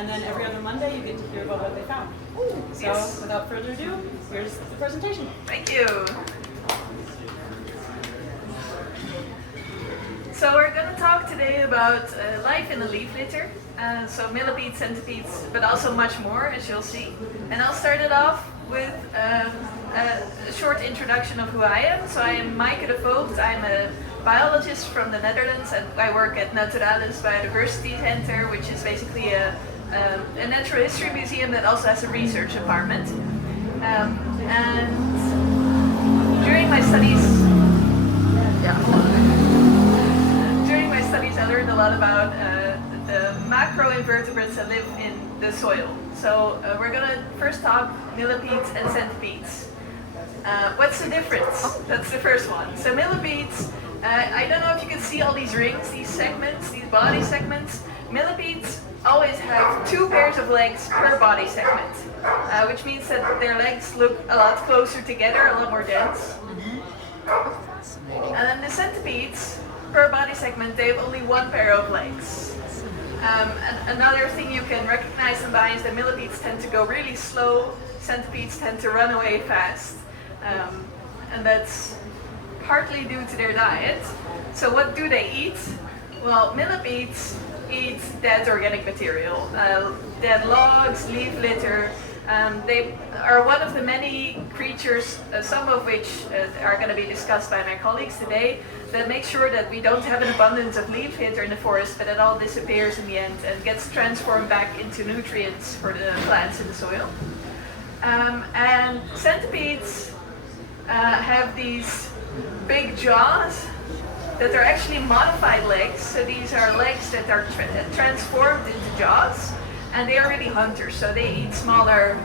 and then every other Monday you get to hear about what they found. So Yes. without further ado, here's the presentation. Thank you. So we're going to talk today about life in a leaf litter. So millipedes, centipedes, but also much more, as you'll see. And I'll start it off with a short introduction of who I am. So I am Maaike de Voogd. I'm a biologist from the Netherlands, and I work at Naturalis Biodiversity Center, which is basically a natural history museum that also has a research department. And during my studies, I learned a lot about the macroinvertebrates that live in the soil. So we're going to first talk millipedes and centipedes. What's the difference? That's the first one. So millipedes, I don't know if you can see all these rings, these segments, these body segments. Millipedes always have 2 pairs of legs per body segment, which means that their legs look a lot closer together, a lot more dense. And then the centipedes, per body segment, they have only 1 pair of legs. And another thing you can recognize them by is that millipedes tend to go really slow, centipedes tend to run away fast. And that's partly due to their diet. So what do they eat? Well, millipedes eat dead organic material, dead logs, leaf litter. They are one of the many creatures, some of which are going to be discussed by my colleagues today, that make sure that we don't have an abundance of leaf litter in the forest, but it all disappears in the end and gets transformed back into nutrients for the plants in the soil. And centipedes have these big jaws that are actually modified legs. So these are legs that are transformed into jaws, and they are really hunters. So they eat smaller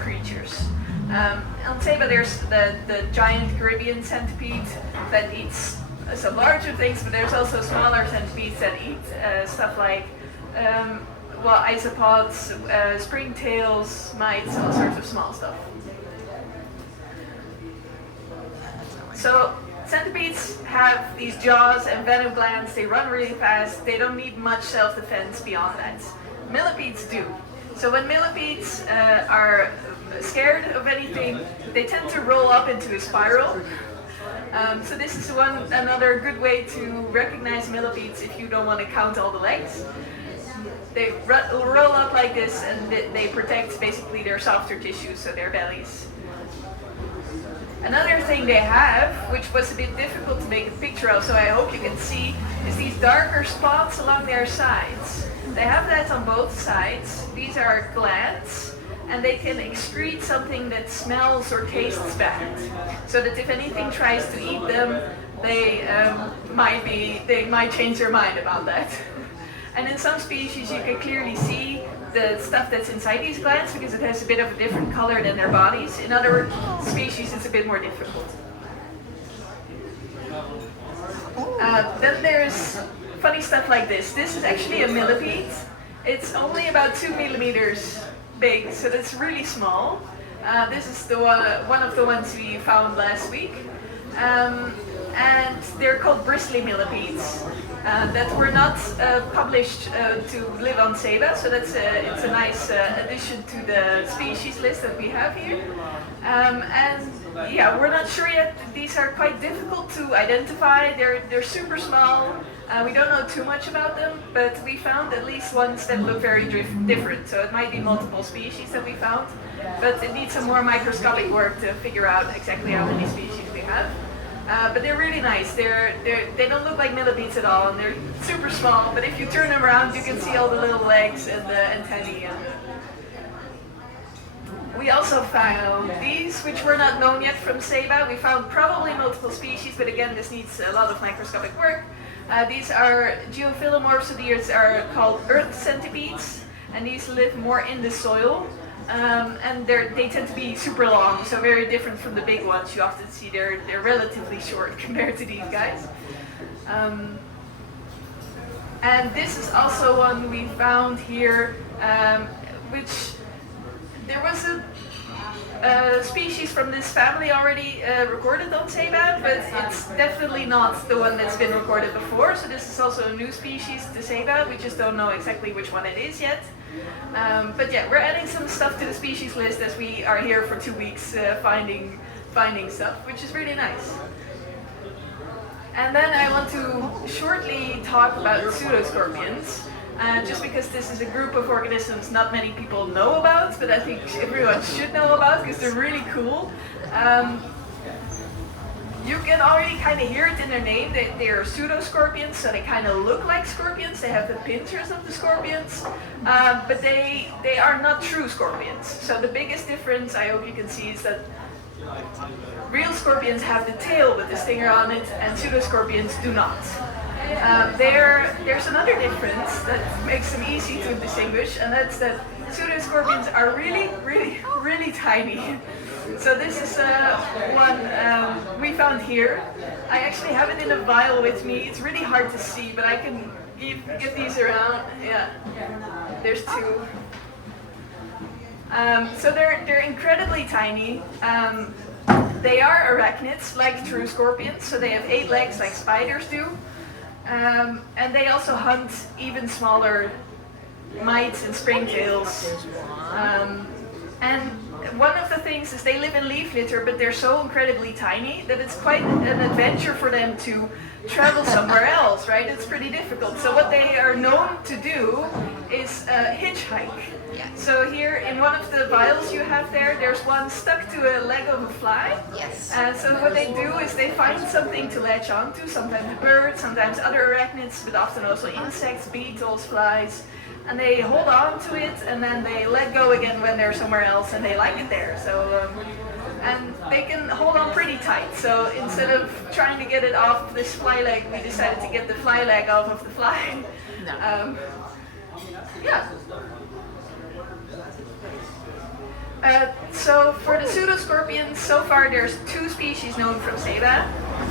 creatures. On Ceiba there's the giant Caribbean centipede that eats some larger things, but there's also smaller centipedes that eat stuff like isopods, springtails, mites, all sorts of small stuff. So centipedes have these jaws and venom glands. They run really fast. They don't need much self-defense beyond that. Millipedes do. So when millipedes are scared of anything, they tend to roll up into a spiral. So this is another good way to recognize millipedes if you don't want to count all the legs. They roll up like this, and they protect basically their softer tissues, so their bellies. Another thing they have, which was a bit difficult to make a picture of, so I hope you can see, is these darker spots along their sides. They have that on both sides. These are glands, and they can excrete something that smells or tastes bad, so that if anything tries to eat them, they might change their mind about that. And in some species you can clearly see the stuff that's inside these glands because it has a bit of a different color than their bodies. In other species it's a bit more difficult. Then there's funny stuff like this. This is actually a millipede. It's only about 2 millimeters big, so that's really small. This is the one of the ones we found last week. And they're called bristly millipedes that were not published to live on Ceiba, so it's a nice addition to the species list that we have here. And yeah, we're not sure yet. These are quite difficult to identify. They're super small. We don't know too much about them, but we found at least ones that look very different. So it might be multiple species that we found, but it needs some more microscopic work to figure out exactly how many species we have. But they're really nice. They don't look like millipedes at all, and they're super small. But if you turn them around, you can see all the little legs and the antennae. We also found these, which were not known yet from Ceiba. We found probably multiple species, but again, this needs a lot of microscopic work. These are geophyllomorphs, so these are called earth centipedes, and these live more in the soil. And they tend to be super long, so very different from the big ones you often see. They're relatively short compared to these guys. And this is also one we found here, which there was a species from this family already recorded on Ceiba, but it's definitely not the one that's been recorded before. So this is also a new species to Ceiba. We just don't know exactly which one it is yet. But yeah, we're adding some stuff to the species list as we are here for 2 weeks finding stuff, which is really nice. And then I want to shortly talk about pseudoscorpions, just because this is a group of organisms not many people know about, but I think everyone should know about because they're really cool. You can already kind of hear it in their name. They're pseudoscorpions, so they kind of look like scorpions. They have the pincers of the scorpions, but they are not true scorpions. So the biggest difference, I hope you can see, is that real scorpions have the tail with the stinger on it, and pseudoscorpions do not. There's another difference that makes them easy to distinguish, and that's that pseudoscorpions are really, really, really tiny. So this is one we found here. I actually have it in a vial with me. It's really hard to see, but I can give these around. Yeah, there's two. So they're incredibly tiny. They are arachnids, like true scorpions. So they have 8 legs, like spiders do. And they also hunt even smaller mites and springtails. And one of the things is they live in leaf litter, but they're so incredibly tiny that it's quite an adventure for them to travel somewhere else, right? It's pretty difficult. So what they are known to do is hitchhike. Yeah. So here in one of the vials you have there's one stuck to a leg of a fly. Yes. So what they do is they find something to latch onto, sometimes a bird, sometimes other arachnids, but often also insects, beetles, flies. And they hold on to it, and then they let go again when they're somewhere else, and they like it there. So, and they can hold on pretty tight. So instead of trying to get it off this fly leg, we decided to get the fly leg off of the fly. No. Yeah. So for the pseudoscorpions, so far there's 2 species known from Ceiba.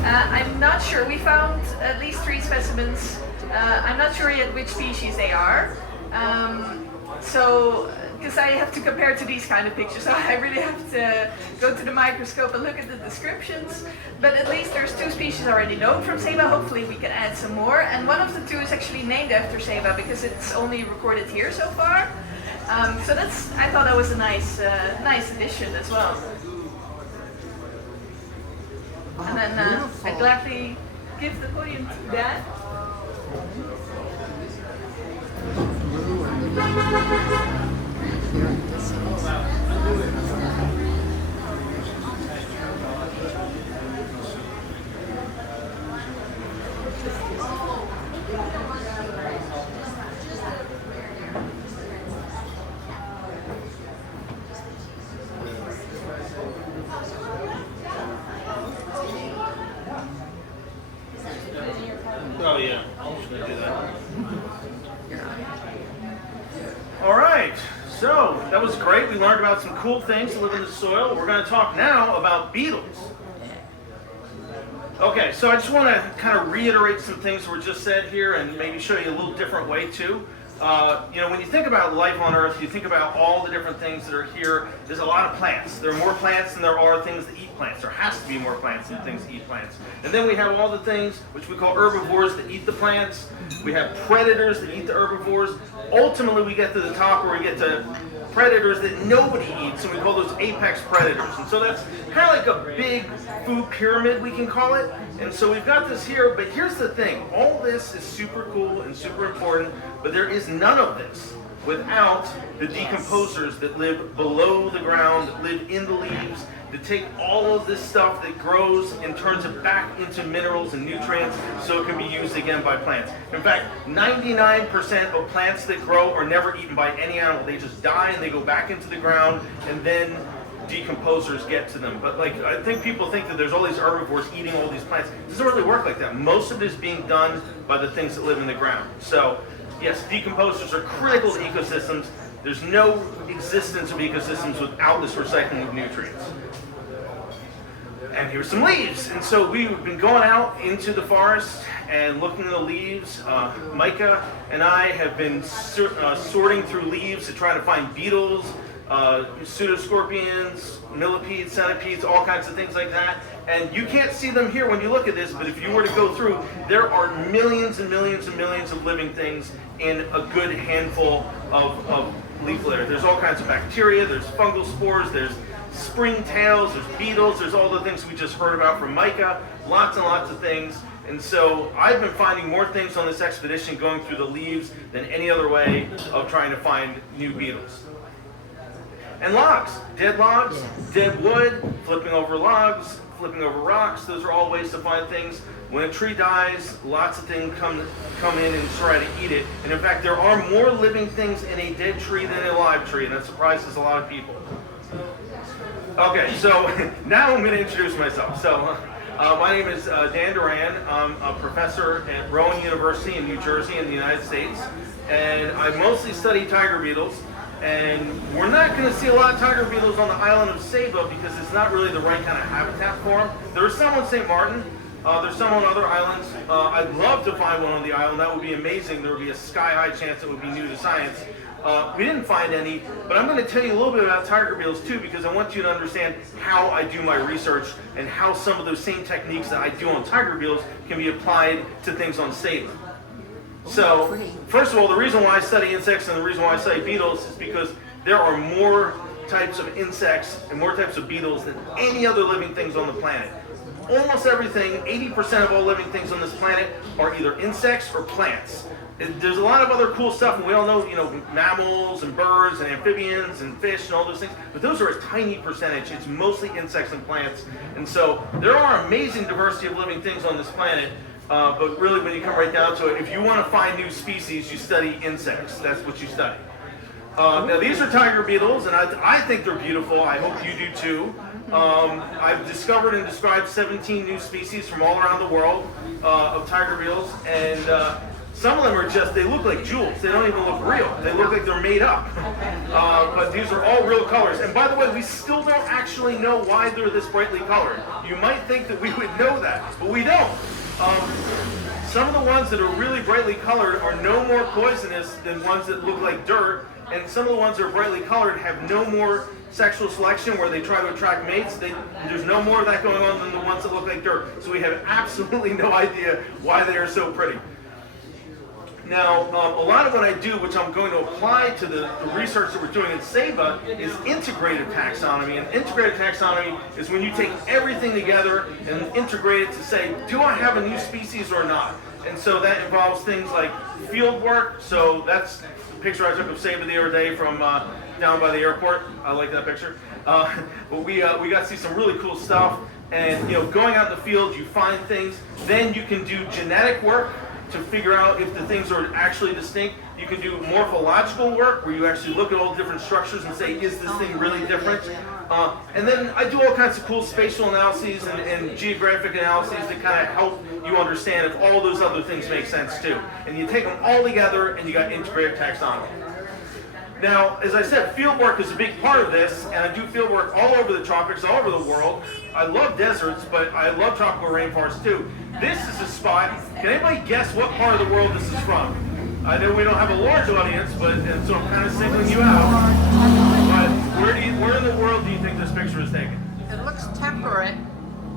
I'm not sure. We found at least 3 specimens. I'm not sure yet which species they are. Because I have to compare to these kind of pictures, so I really have to go to the microscope and look at the descriptions. But at least there's 2 species already known from Ceiba. Hopefully we can add some more. And one of the 2 is actually named after Ceiba because it's only recorded here so far. So I thought that was a nice addition as well. And then I'd gladly give the podium to Dad. Oh yeah, I'm just gonna do that. All right, so that was great. We learned about some cool things that live in the soil. We're going to talk now about beetles. Okay, so I just want to kind of reiterate some things that were just said here and maybe show you a little different way too. When you think about life on Earth, you think about all the different things that are here. There's a lot of plants. There are more plants than there are things that eat plants. There has to be more plants than things that eat plants. And then we have all the things which we call herbivores that eat the plants. We have predators that eat the herbivores. Ultimately, we get to the top where we get to predators that nobody eats, and we call those apex predators. And so that's kind of like a big food pyramid, we can call it. And so we've got this here, but here's the thing. All this is super cool and super important, but there is none of this without the decomposers that live below the ground, that live in the leaves, that take all of this stuff that grows and turns it back into minerals and nutrients so it can be used again by plants. In fact, 99% of plants that grow are never eaten by any animal. They just die and they go back into the ground, and then decomposers get to them. But I think people think that there's all these herbivores eating all these plants. It doesn't really work like that. Most of it is being done by the things that live in the ground. So yes, decomposers are critical to ecosystems. There's no existence of ecosystems without this recycling of nutrients. And here's some leaves. And so we've been going out into the forest and looking at the leaves. Maaike and I have been sorting through leaves to try to find beetles, pseudoscorpions, millipedes, centipedes, all kinds of things like that. And you can't see them here when you look at this, but if you were to go through, there are millions and millions and millions of living things in a good handful of leaf litter. There's all kinds of bacteria, there's fungal spores, there's springtails, there's beetles, there's all the things we just heard about from Maaike, lots and lots of things. And so I've been finding more things on this expedition going through the leaves than any other way of trying to find new beetles. And logs, dead logs, dead wood, flipping over logs, flipping over rocks, those are all ways to find things. When a tree dies, lots of things come in and try to eat it. And in fact, there are more living things in a dead tree than a live tree, and that surprises a lot of people. Okay, so now I'm going to introduce myself. So my name is Dan Duran. I'm a professor at Rowan University in New Jersey in the United States, and I mostly study tiger beetles. And we're not going to see a lot of tiger beetles on the island of Saba because it's not really the right kind of habitat for them. There are some on St. Martin. There's some on other islands. I'd love to find one on the island. That would be amazing. There would be a sky-high chance it would be new to science. We didn't find any, but I'm going to tell you a little bit about tiger beetles too because I want you to understand how I do my research and how some of those same techniques that I do on tiger beetles can be applied to things on Saba. So, first of all, the reason why I study insects and the reason why I study beetles is because there are more types of insects and more types of beetles than any other living things on the planet. Almost everything, 80% of all living things on this planet are either insects or plants. There's a lot of other cool stuff, and we all know, mammals and birds and amphibians and fish and all those things, but those are a tiny percentage. It's mostly insects and plants. And so there are amazing diversity of living things on this planet. But really, when you come right down to it, if you want to find new species, you study insects. That's what you study. Now, these are tiger beetles, and I think they're beautiful. I hope you do too. I've discovered and described 17 new species from all around the world of tiger beetles, and some of them are just, they look like jewels. They don't even look real. They look like they're made up. But these are all real colors. And by the way, we still don't actually know why they're this brightly colored. You might think that we would know that, but we don't. Some of the ones that are really brightly colored are no more poisonous than ones that look like dirt, and some of the ones that are brightly colored have no more sexual selection where they try to attract mates. There's no more of that going on than the ones that look like dirt. So we have absolutely no idea why they are so pretty. Now, a lot of what I do, which I'm going to apply to the research that we're doing in Saba, is integrative taxonomy. And integrative taxonomy is when you take everything together and integrate it to say, do I have a new species or not? And so that involves things like field work. So that's the picture I took of Saba the other day from down by the airport. I like that picture. But we got to see some really cool stuff. And going out in the field, you find things. Then you can do genetic work to figure out if the things are actually distinct. You can do morphological work where you actually look at all the different structures and say, is this thing really different? And then I do all kinds of cool spatial analyses and geographic analyses that kind of help you understand if all those other things make sense too. And you take them all together and you got integrative taxonomy. Now, as I said, field work is a big part of this, and I do field work all over the tropics, all over the world. I love deserts, but I love tropical rainforests too. This is a spot. Can anybody guess what part of the world this is from? I know we don't have a large audience, and so I'm kind of singling you out. But where in the world do you think this picture is taken? It looks temperate.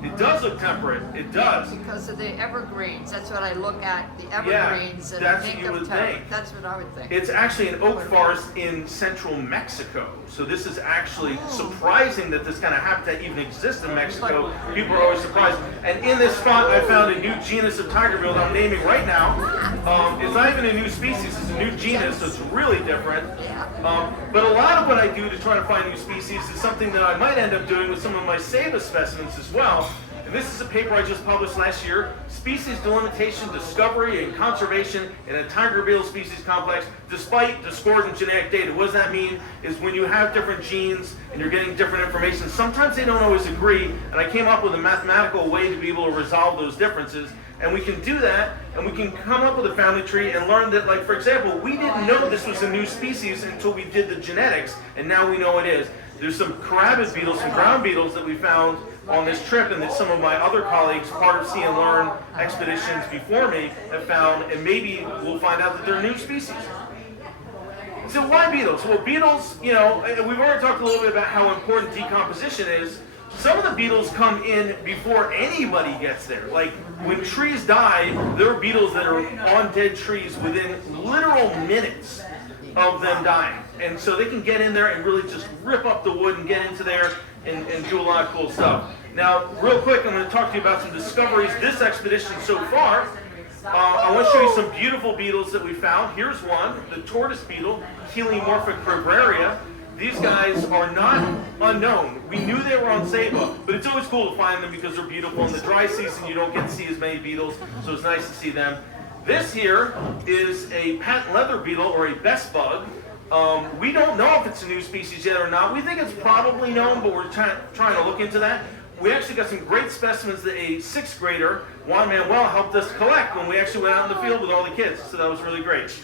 It does look temperate. It does. Because of the evergreens. That's what I look at, the evergreens. And that's think what you of would temperate. think. That's what I would think. It's actually an oak forest in central Mexico. So this is actually surprising that this kind of habitat even exists in Mexico. People are always surprised. And in this spot, I found a new genus of tiger beetle that I'm naming right now. It's not even a new species, it's a new genus, so it's really different. But a lot of what I do to try to find new species is something that I might end up doing with some of my Saba specimens as well. And this is a paper I just published last year, Species Delimitation, Discovery, and Conservation in a Tiger Beetle Species Complex, despite discordant genetic data. What does that mean? Is when you have different genes and you're getting different information, sometimes they don't always agree, and I came up with a mathematical way to be able to resolve those differences. And we can do that, and we can come up with a family tree and learn that, like, for example, we didn't know this was a new species until we did the genetics, and now we know it is. There's some carabid beetles, some ground beetles that we found on this trip, and that some of my other colleagues, part of See and Learn expeditions before me, have found, and maybe we'll find out that they're new species. So why beetles? Well, beetles, you know, we've already talked a little bit about how important decomposition is. Some of the beetles come in before anybody gets there. Like when trees die, there are beetles that are on dead trees within literal minutes of them dying. And so they can get in there and really just rip up the wood and get into there and do a lot of cool stuff. Now, real quick, I'm going to talk to you about some discoveries this expedition so far. I want to show you some beautiful beetles that we found. Here's one, the tortoise beetle, Heliomorphic probraria. These guys are not unknown. We knew they were on Saba, but it's always cool to find them because they're beautiful. In the dry season, you don't get to see as many beetles, so it's nice to see them. This here is a patent leather beetle, or a best bug. We don't know if it's a new species yet or not. We think it's probably known, but we're trying to look into that. We actually got some great specimens that a 6th grader, Juan Manuel, helped us collect when we actually went out in the field with all the kids, so that was really great.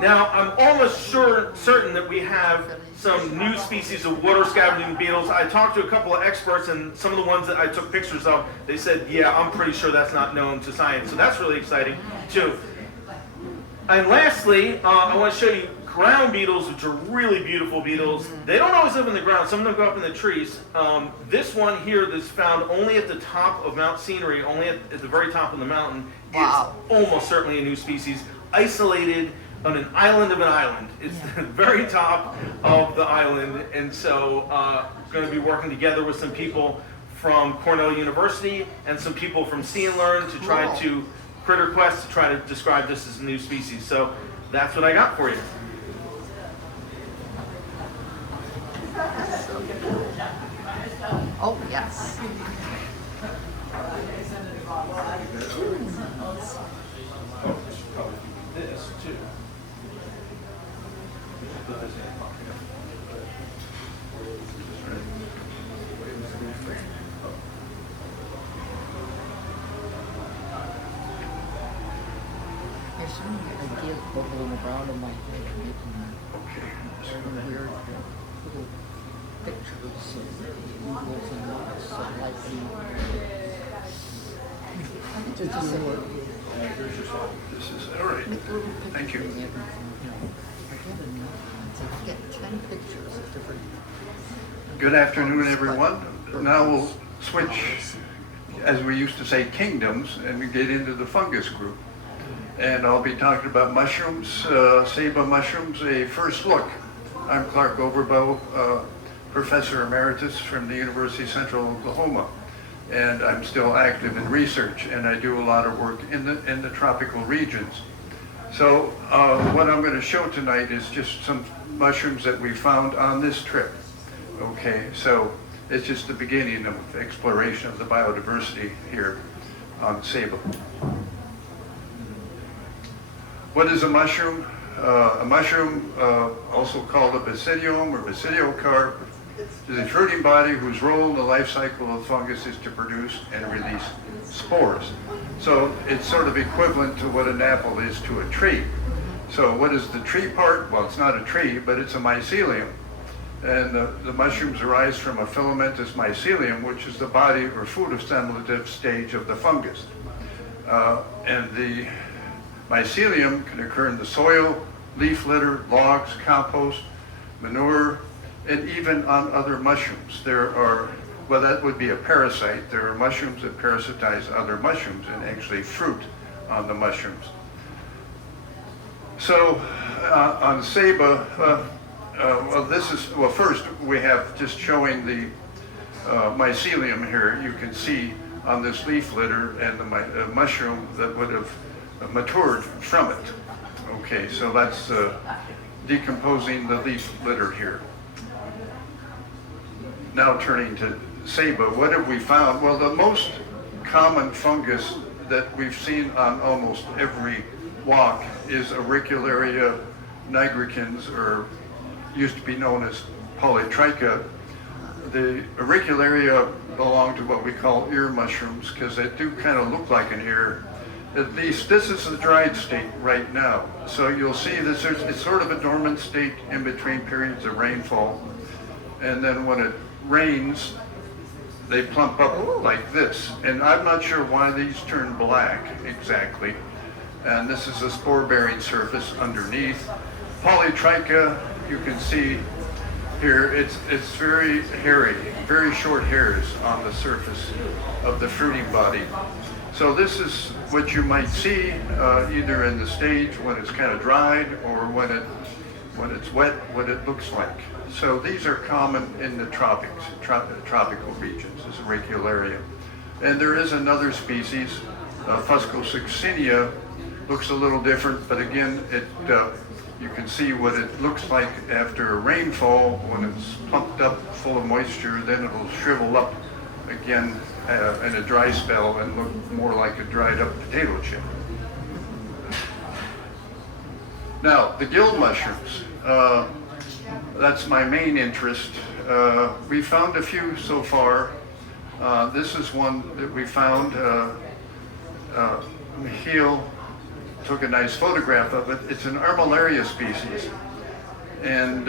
Now, I'm almost certain that we have some new species of water scavenging beetles. I talked to a couple of experts, and some of the ones that I took pictures of, they said, yeah, I'm pretty sure that's not known to science. So that's really exciting, too. And lastly, I want to show you ground beetles, which are really beautiful beetles. They don't always live in the ground. Some of them go up in the trees. This one here that's found only at the top of Mount Scenery, only at the very top of the mountain, Wow. is almost certainly a new species, isolated on an island of an island. It's the very top of the island, and so going to be working together with some people from Cornell University and some people from See and Learn to try to Critter Quest to try to describe this as a new species. So that's what I got for you. Oh, yes. This too. There's so many ideas bubbling around in my head, making weird little pictures of eagles and lots of lightning. This is all right. Thank you. I get 10 pictures of different. Good afternoon, everyone. Now we'll switch, as we used to say, kingdoms, and we get into the fungus group. And I'll be talking about mushrooms, Saba mushrooms, a first look. I'm Clark Ovrebo, Professor Emeritus from the University of Central Oklahoma. And I'm still active in research, and I do a lot of work in the tropical regions. So what I'm going to show tonight is just some mushrooms that we found on this trip. Okay, so it's just the beginning of exploration of the biodiversity here on Saba. What is a mushroom? A mushroom, also called a basidium or basidiocarp, is a fruiting body whose role in the life cycle of fungus is to produce and release spores. So it's sort of equivalent to what an apple is to a tree. So what is the tree part? Well, it's not a tree, but it's a mycelium. And the mushrooms arise from a filamentous mycelium, which is the body or food assimilative stage of the fungus. And the mycelium can occur in the soil, leaf litter, logs, compost, manure, and even on other mushrooms. There are, well, that would be a parasite. There are mushrooms that parasitize other mushrooms and actually fruit on the mushrooms. So on Saba, well, first we have just showing the mycelium here. You can see on this leaf litter and the mushroom that would have matured from it. Okay, so that's decomposing the leaf litter here. Now turning to Saba, what have we found? Well, the most common fungus that we've seen on almost every walk is Auricularia nigricans, or used to be known as polytricha. The Auricularia belong to what we call ear mushrooms because they do kind of look like an ear. At least this is the dried state right now. So you'll see this, it's sort of a dormant state in between periods of rainfall. And then when it rains, they plump up like this. And I'm not sure why these turn black exactly. And this is a spore-bearing surface underneath. Polytricha, you can see here, it's very hairy, very short hairs on the surface of the fruiting body. So this is what you might see either in the stage when it's kind of dried or when it's wet, what it looks like. So these are common in the tropics, tropical regions, as a radiolaria. And there is another species, Fuscosuccinia, looks a little different, but again, you can see what it looks like after a rainfall. When it's pumped up full of moisture, then it'll shrivel up again in a dry spell and look more like a dried up potato chip. Now, the gill mushrooms, that's my main interest. We found a few so far. This is one that we found. Michiel took a nice photograph of it. It's an Armillaria species. And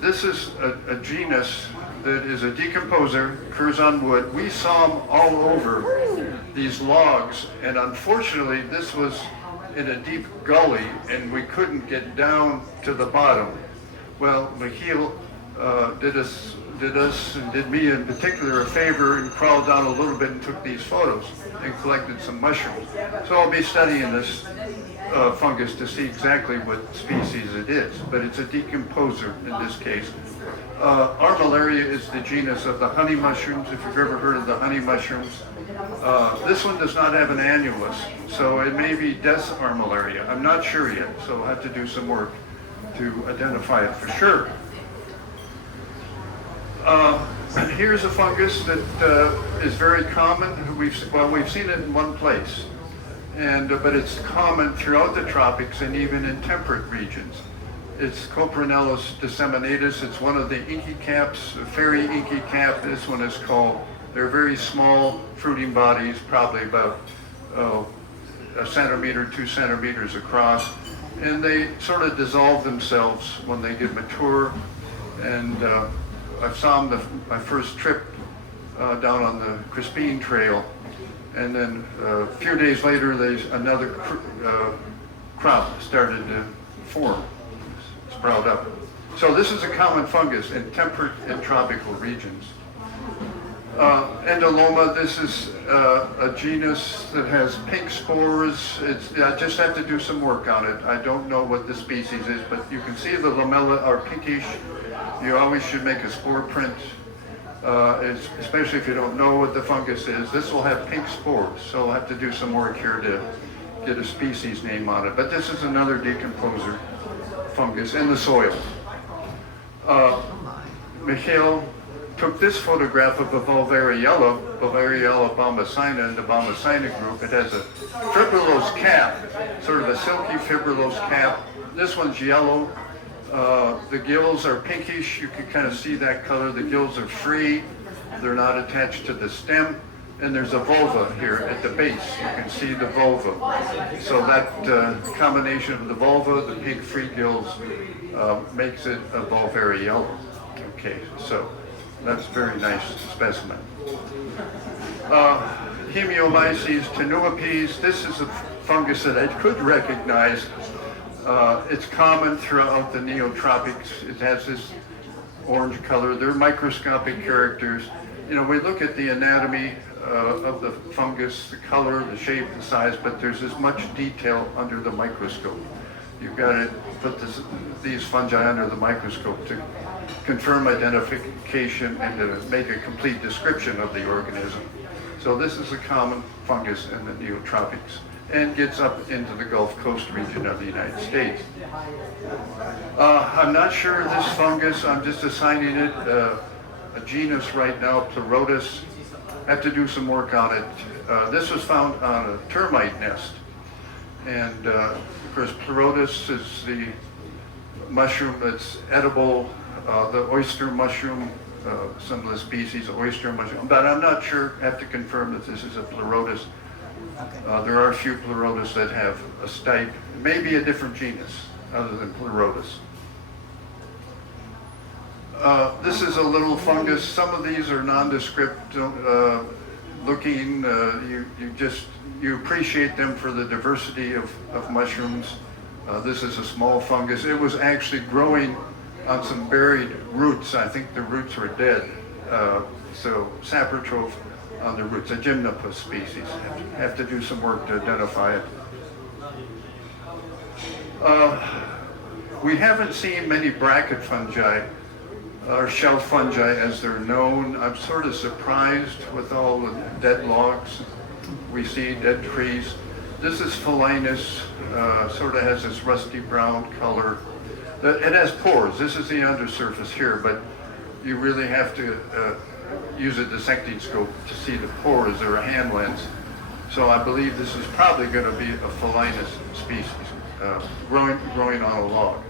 this is a genus that is a decomposer, occurs on wood. We saw them all over these logs, and unfortunately this was in a deep gully and we couldn't get down to the bottom. Well, Michiel did us and did me in particular a favor and crawled down a little bit and took these photos and collected some mushrooms. So I'll be studying this fungus to see exactly what species it is, but it's a decomposer in this case. Armillaria is the genus of the honey mushrooms, if you've ever heard of the honey mushrooms. This one does not have an annulus, so it may be Des Armillaria. I'm not sure yet, so I'll have to do some work to identify it for sure. Here's a fungus that is very common. We've seen it in one place, but it's common throughout the tropics and even in temperate regions. It's Coprinellus disseminatus. It's one of the inky caps, a fairy inky cap. This one is called. They're very small fruiting bodies, probably about a centimeter, 2 centimeters across, and they sort of dissolve themselves when they get mature. And I saw them my first trip down on the Crispine Trail, and then a few days later, another crop started to form, sprout up. So this is a common fungus in temperate and tropical regions. Endoloma, this is a genus that has pink spores. I just have to do some work on it. I don't know what the species is, but you can see the lamella are pinkish. You always should make a spore print, especially if you don't know what the fungus is. This will have pink spores, so I'll have to do some work here to get a species name on it. But this is another decomposer fungus in the soil. Michiel took this photograph of the Bulvariella bombacinum in the bombacinum group. It has a fibrillose cap, sort of a silky fibrillose cap. This one's yellow. The gills are pinkish. You can kind of see that color. The gills are free. They're not attached to the stem. And there's a vulva here at the base. You can see the vulva. So that combination of the vulva, the pink free gills, makes it a Bulvariella. Okay, so that's a very nice specimen. Hemiomyces tenuipes. This is a fungus that I could recognize. It's common throughout the neotropics. It has this orange color. They're microscopic characters. You know, we look at the anatomy of the fungus, the color, the shape, the size, but there's as much detail under the microscope. You've got to put these fungi under the microscope to confirm identification and to make a complete description of the organism. So this is a common fungus in the neotropics and gets up into the Gulf Coast region of the United States. I'm not sure of this fungus. I'm just assigning it a genus right now, Pleurotus. I have to do some work on it. This was found on a termite nest. And of course, Pleurotus is the mushroom that's edible, the oyster mushroom, some of the species of oyster mushroom. But I'm not sure, I have to confirm that this is a Pleurotus. There are a few Pleurotus that have a stipe. It may be a different genus other than Pleurotus. This is a little fungus. Some of these are nondescript looking. You appreciate them for the diversity of mushrooms. This is a small fungus. It was actually growing on some buried roots. I think the roots were dead. So saprotroph on the roots, a gymnopus species. Have to do some work to identify it. We haven't seen many bracket fungi, or shelf fungi as they're known. I'm sort of surprised with all the dead logs we see, dead trees. This is Phalinus, sort of has this rusty brown color. It has pores. This is the undersurface here, but you really have to use a dissecting scope to see the pores or a hand lens. So I believe this is probably going to be a Phalinus species growing on a log.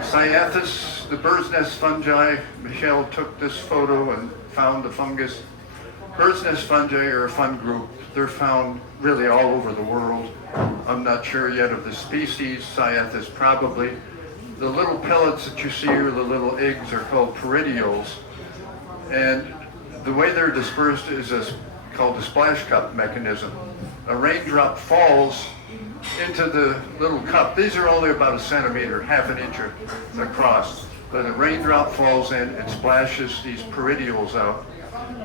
Cyathus, the bird's nest fungi. Michel took this photo and found the fungus. Bird's nest fungi are a fun group. They're found really all over the world. I'm not sure yet of the species. Cyathus probably. The little pellets that you see, or the little eggs, are called peridioles. And the way they're dispersed is called the splash cup mechanism. A raindrop falls into the little cup. These are only about a centimeter, half an inch across. But a raindrop falls in and splashes these peridioles out,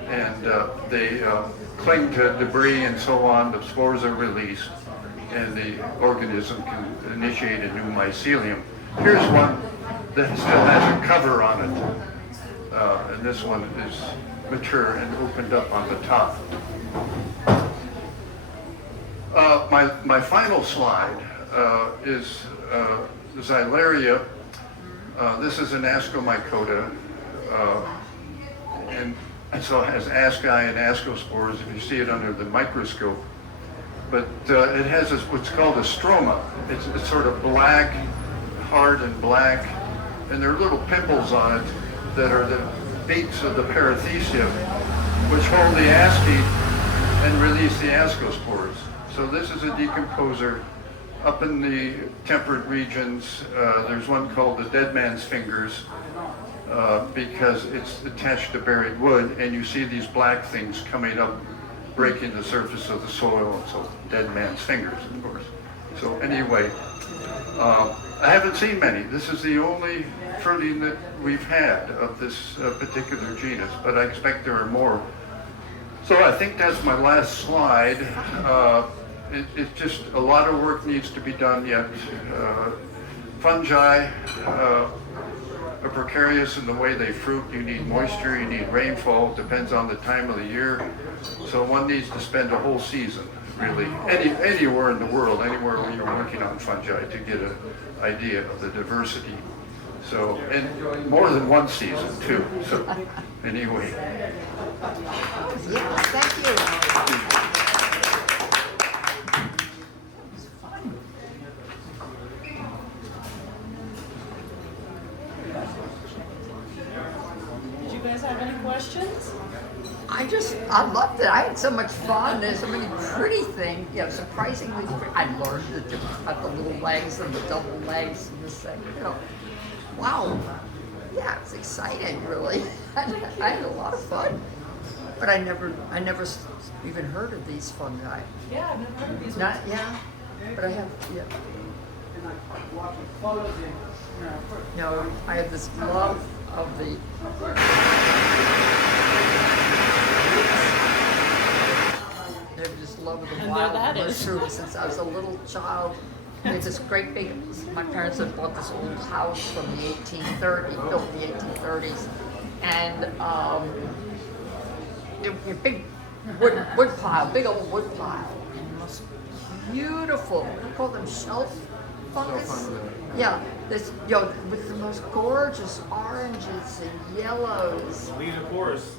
and they cling to debris and so on. The spores are released, and the organism can initiate a new mycelium. Here's one that still has a cover on it, and this one is mature and opened up on the top. My final slide is Xylaria. This is an ascomycota, and so it has asci and ascospores if you see it under the microscope. But it has what's called a stroma. It's sort of black, hard and black, and there are little pimples on it that are the beaks of the perithecia, which hold the asci and release the ascospores. So this is a decomposer. Up in the temperate regions, there's one called the dead man's fingers, because it's attached to buried wood, and you see these black things coming up, breaking the surface of the soil, and so dead man's fingers, of course. So anyway, I haven't seen many. This is the only fruiting that we've had of this particular genus, but I expect there are more. So I think that's my last slide. It's just a lot of work needs to be done yet. Fungi are precarious in the way they fruit. You need moisture, you need rainfall, depends on the time of the year. So one needs to spend a whole season, really, anywhere in the world, anywhere where you're working on fungi, to get an idea of the diversity. So, and more than one season too. So anyway. Yes, thank you. Did you guys have any questions? I loved it. I had so much fun. There's so many pretty things. You know, surprisingly, I learned about the little legs and the double legs and this thing. You know, wow. Yeah, it's exciting, really. I had a lot of fun. But I never even heard of these fungi. Yeah, I've never heard of these Not, ones. yeah, but I have, yeah. No, I have this love of the I have this love of the And wild there that is. mushrooms since I was a little child. We had this great big, my parents had bought this old house from the 1830s, built in the 1830s. And it was a big wood pile, big old wood pile. And the most beautiful, we call them shelf fungus. Yeah, this, with the most gorgeous oranges and yellows. Leaves of course.